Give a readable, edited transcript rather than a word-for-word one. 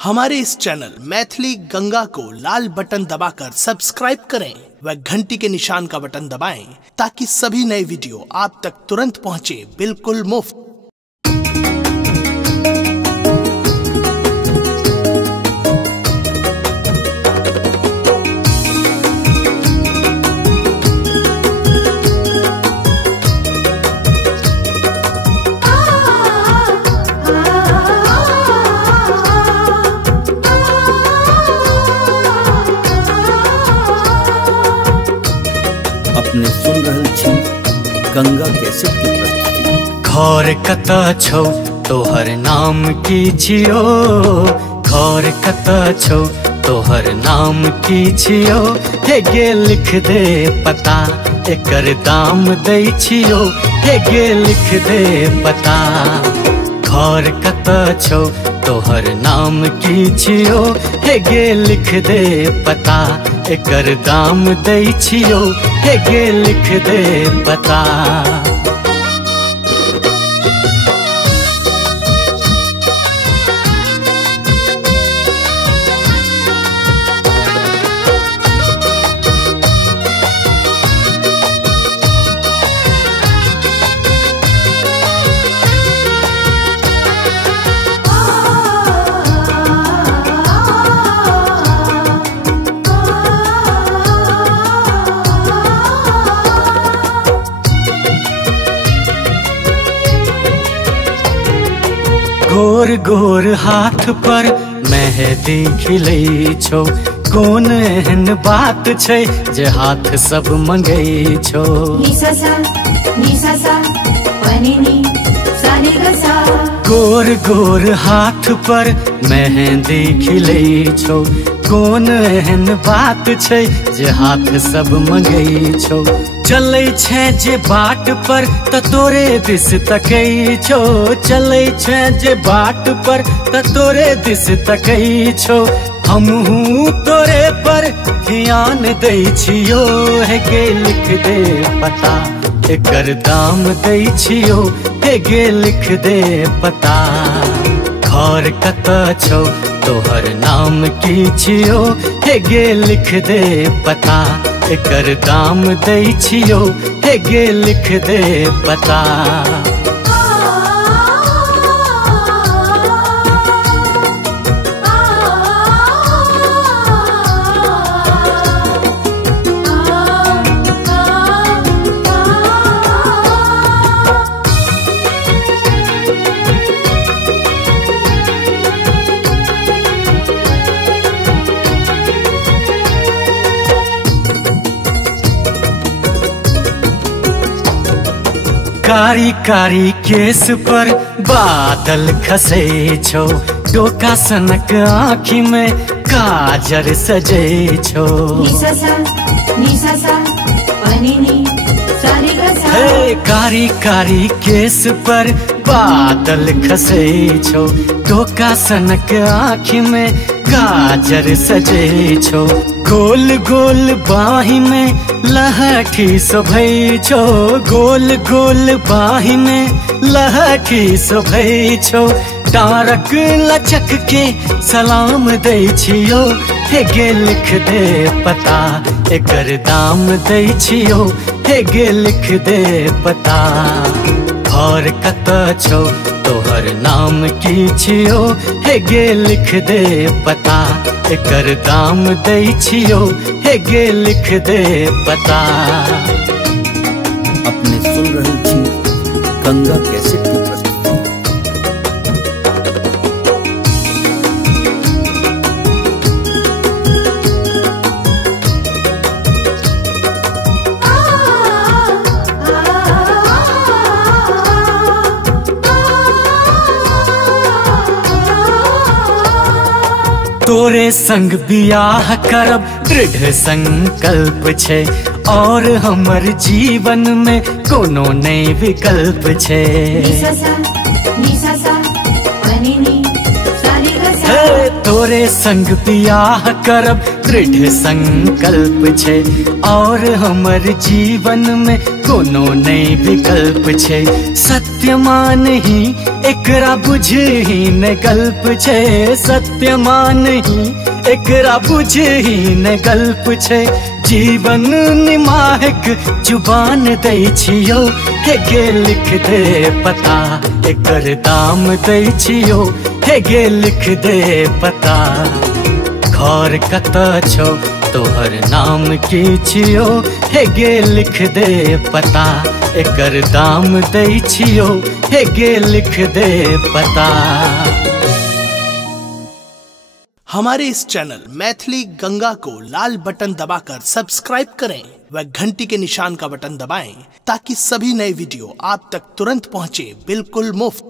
हमारे इस चैनल मैथिली गंगा को लाल बटन दबाकर सब्सक्राइब करें व घंटी के निशान का बटन दबाएं ताकि सभी नए वीडियो आप तक तुरंत पहुंचे बिल्कुल मुफ्त। अपने सुन रहल छी गंगा कैसेट की प्रस्तुति। घर कत छौ तोहर नाम की छियो, घर कत छौ तोहर नाम की छियो, हे गे लिख दे पता एकर दाम दै छियो, हे गे लिख दे पता। घर कत छौ तोहर नाम की छियो, हे गे लिख दे पता एकर दाम दै छियो, हे गे लिख दे पता। गोर गोर हाथ पर मेहंदी खिलै छौ, कोन एहन बात छै जे हाथ सब मंगै छौ। गोर गोर हाथ पर मेहंदी खिलै छौ, कोन एहन बात छै जे हाथ सब मंगै छौ। चलै छै जे बाट पर त तोरे दिस तकै छौ, चलै छै जे बाट पर त तोरे दिस तकै छौ। हमहूँ तोरे पर ध्यान दै छियो, हे गे लिख दे पता एकर दाम दै छियो, हे गे लिख दे पता। घर कत छौ तोहर नाम की छियो, हे गे लिख दे पता एकर दाम दै छियो, हे गे लिख दे पता। कारी कारी केस पर बादल खसै छौ, डोका सनक आँखि में काजर सजै छौ। हे कारी कारी केस पर बादल खसै छौ, डोका सनक आँखि में काजर सजै छौ। गोल गोल बाही में लहठी शोभै छौ, गोल गोल बाही में लहठी शोभै छौ। डारक लचक के सलाम दै छियो, हे गे लिख दे पता एकर दाम दै छियो, हे गे लिख दे पता। घर कत छौ तोहर नाम की छियो, हे गे लिख दे पता एकर दाम दै छियो, हे गे लिख दे पता। अपने सुन रहल छी गंगा कैसेट की प्रस्तुति। तोरे संग बियाह करब दृढ़ संकल्प छै, और हमर जीवन में कोनो नई विकल्प छै। तोरे संग बियाह करब दृढ़ संकल्प छे, और हमर जीवन में कोनो नई विकल्प छे। सत्यमान ही एकरा बुझही ने गल्प छे, सत्यमान ही एकरा बुझही ने गल्प छे। जीवन निमाहक जुबान दै छियो, हेगे लिख दे पता एकर दाम दै छियो, हेगे लिख दे पता। घर कतऽ छौ तोहर नाम की छियो, हेगे लिख दे पता एकर दाम दै छियो, हेगे लिख दे पता। हमारे इस चैनल मैथिली गंगा को लाल बटन दबाकर सब्सक्राइब करें व घंटी के निशान का बटन दबाएं ताकि सभी नए वीडियो आप तक तुरंत पहुंचे बिल्कुल मुफ्त।